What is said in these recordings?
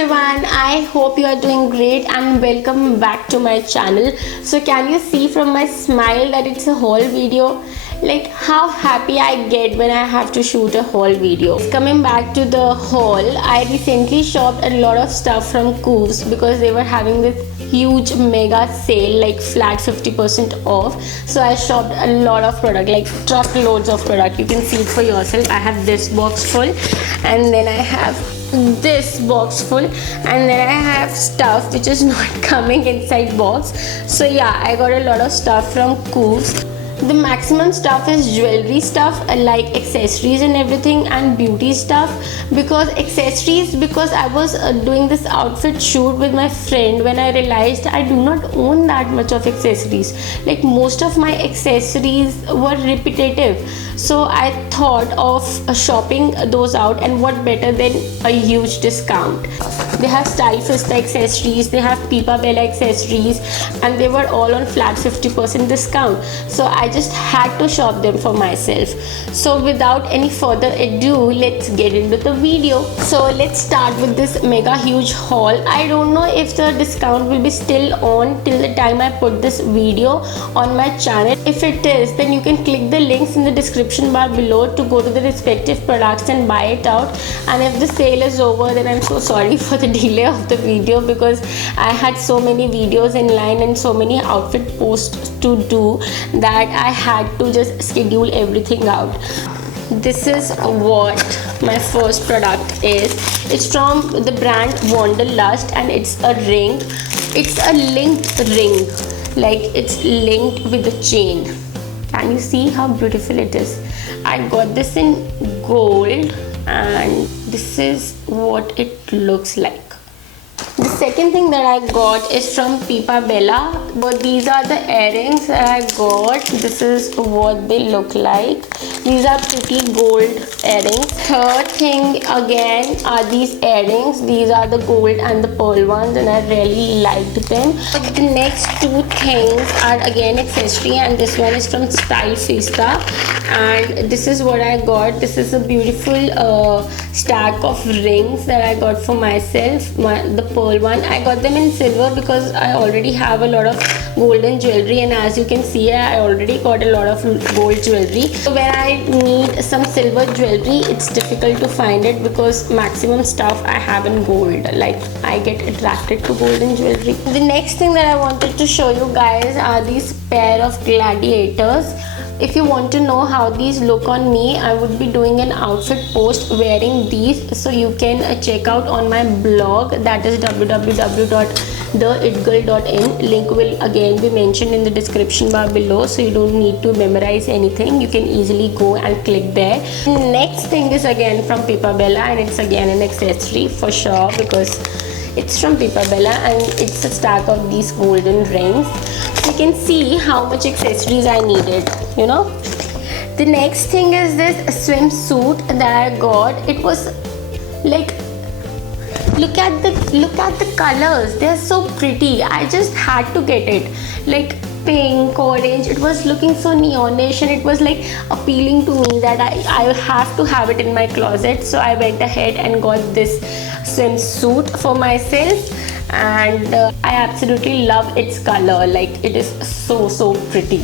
everyone, I hope you are doing great and welcome back to my channel. So can you see from my smile that it's a haul video? Like how happy I get when I have to shoot a haul video. Coming back to the haul, I recently shopped a lot of stuff from Koovs because they were having this huge mega sale, like flat 50% off. So I shopped a lot of product, like truckloads of product. You can see it for yourself. I have this box full and then I have this box full and then I have stuff which is not coming inside box. So yeah, I got a lot of stuff from Koovs. The maximum stuff is jewelry stuff, like accessories and everything, and beauty stuff. Because I was doing this outfit shoot with my friend when I realized I do not own that much of accessories. Like most of my accessories were repetitive, so I thought of shopping those out, and what better than a huge discount. They have Stylefista accessories, they have Pipa Bella accessories, and they were all on flat 50% discount. So I just had to shop them for myself. So without any further ado, let's get into the video. So let's start with this mega huge haul. I don't know if the discount will be still on till the time I put this video on my channel. If it is, then you can click the links in the description bar below to go to the respective products and buy it out. And if the sale is over, then I'm so sorry for the delay of the video, because I had so many videos in line and so many outfit posts to do that I had to just schedule everything out. This is what my first product is. It's from the brand Wanderlust and it's a ring. It's a linked ring, like it's linked with a chain. Can you see how beautiful it is? I got this in gold and this is what it looks like. The second thing that I got is from Pipa Bella, but these are the earrings that I got. This is what they look like. These are pretty gold earrings. Third thing again are these earrings. These are the gold and the pearl ones and I really liked them. But the next two things are again accessory, and this one is from Stylefista, and this is what I got. This is a beautiful stack of rings that I got for myself. The pearl one, I got them in silver because I already have a lot of golden jewelry, and as you can see I already got a lot of gold jewelry. So when I need some silver jewelry, it's difficult to find it because maximum stuff I have in gold. Like I get attracted to golden jewelry. The next thing that I wanted to show you guys are these pair of gladiators. If you want to know how these look on me, I would be doing an outfit post wearing these, so you can check out on my blog, that is www.theitgirl.in. Link will again be mentioned in the description bar below, so you don't need to memorize anything. You can easily go and click there. Next thing is again from Pipa Bella, and it's again an accessory for sure because it's from Pipa Bella and it's a stack of these golden rings. You can see how much accessories I needed, you know. The next thing is this swimsuit that I got. It was like, look at the colors, they're so pretty. I just had to get it. Like pink, orange, it was looking so neonish and it was like appealing to me that I have to have it in my closet. So I went ahead and got this swimsuit for myself, and I absolutely love its color. Like it is so pretty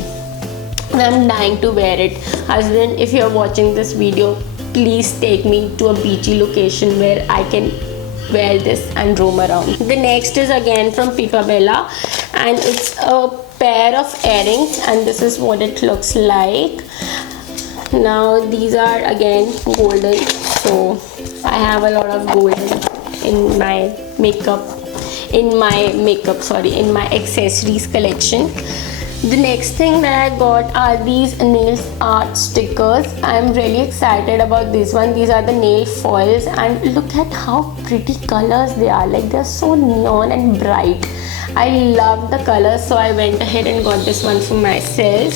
and I'm dying to wear it. Husband, if you're watching this video, please take me to a beachy location where I can wear this and roam around. The next is again from Pipa Bella and it's a pair of earrings, and this is what it looks like. Now these are again golden, so I have a lot of golden in my accessories collection. The next thing that I got are these nail art stickers. I'm really excited about this one. These are the nail foils and look at how pretty colors they are. Like they're so neon and bright. I love the colors, so I went ahead and got this one for myself.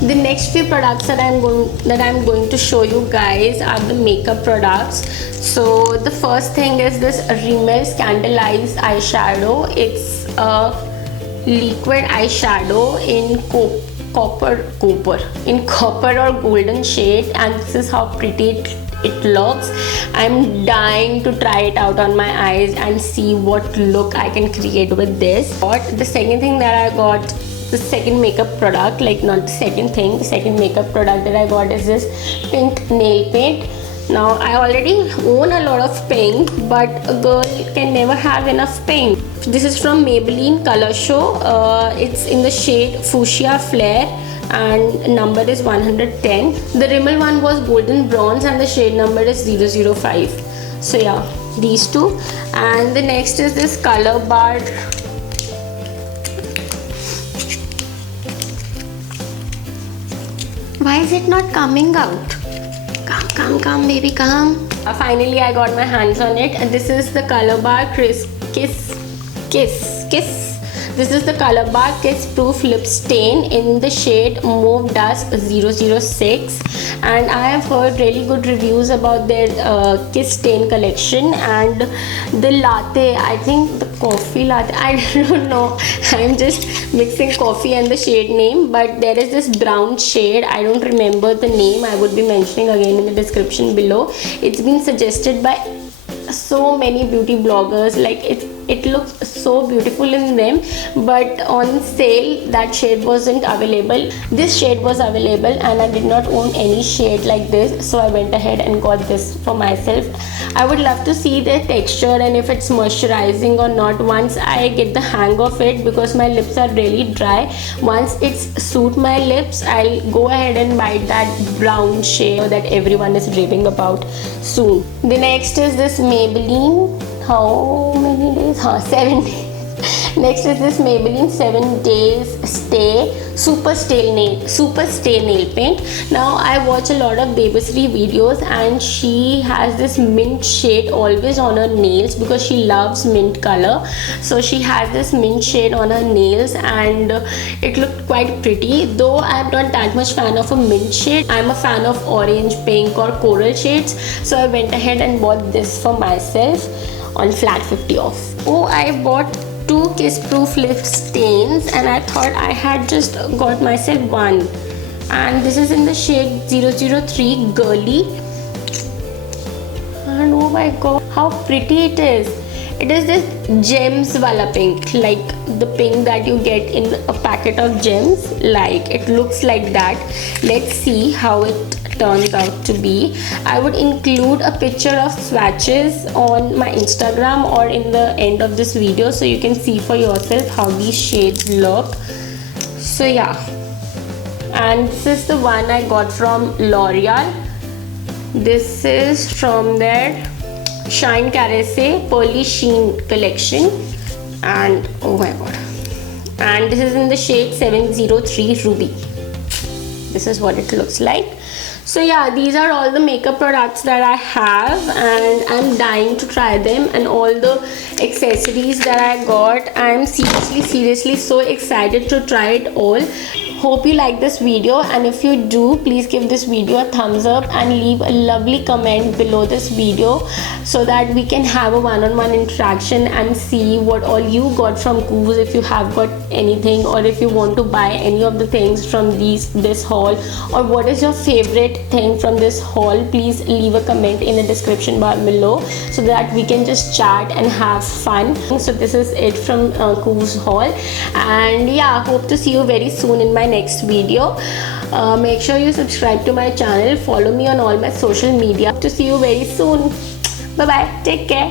The next few products that I'm going to show you guys are the makeup products. So the first thing is this Rimmel Scandalized eyeshadow. It's a liquid eyeshadow in copper or golden shade, and this is how pretty it looks. I'm dying to try it out on my eyes and see what look I can create with this. But the second thing that I got, the second makeup product, like not the second thing, the second makeup product that I got is this pink nail paint. Now I already own a lot of pink, but a girl can never have enough pink. This is from Maybelline Color Show. It's in the shade Fuchsia Flare and number is 110. The Rimmel one was golden bronze and the shade number is 005. So yeah, these two. And the next is this Color Bar. Why is it not coming out? Come, baby, come. Finally, I got my hands on it. And this is the Color Bar Kiss. This is the Color Bar Kiss Proof Lip Stain in the shade Mauve Dusk 006. And I have heard really good reviews about their Kiss Stain collection. And the latte, I think the coffee latte, I don't know. I'm just mixing coffee and the shade name. But there is this brown shade. I don't remember the name. I would be mentioning again in the description below. It's been suggested by so many beauty bloggers. Like it looks so beautiful in them, but on sale that shade wasn't available. This shade was available and I did not own any shade like this, so I went ahead and got this for myself. I would love to see the texture and if it's moisturizing or not once I get the hang of it, because my lips are really dry. Once it's suit my lips, I'll go ahead and buy that brown shade that everyone is raving about soon. The next is this Maybelline, how many days? 7 days. Next is this Maybelline 7 Days Stay Super Stay Nail Paint. Now I watch a lot of Debasri videos and she has this mint shade always on her nails because she loves mint color. So she has this mint shade on her nails and it looked quite pretty. Though I'm not that much fan of a mint shade, I'm a fan of orange, pink or coral shades. So I went ahead and bought this for myself on flat 50 off. Oh, I bought 2 Kiss Proof lip stains and I thought I had just got myself one. And this is in the shade 003 Girly. And oh my god, how pretty it is. It is this gems wala pink, like the pink that you get in a packet of gems. Like it looks like that. Let's see how it turns out to be. I would include a picture of swatches on my Instagram or in the end of this video so you can see for yourself how these shades look. So yeah, and this is the one I got from L'Oreal. This is from their Shine Caresse Pearly Sheen collection, and oh my god, and this is in the shade 703 Ruby. This is what it looks like. So yeah, these are all the makeup products that I have and I'm dying to try them, and all the accessories that I got. I'm seriously so excited to try it all. Hope you like this video, and if you do, please give this video a thumbs up and leave a lovely comment below this video so that we can have a one-on-one interaction and see what all you got from Kooz, if you have got anything, or if you want to buy any of the things from this haul, or what is your favorite thing from this haul. Please leave a comment in the description bar below so that we can just chat and have fun. So this is it from Kooz haul, and yeah, hope to see you very soon in my next video. Make sure you subscribe to my channel, follow me on all my social media. To see you very soon. Bye bye, take care.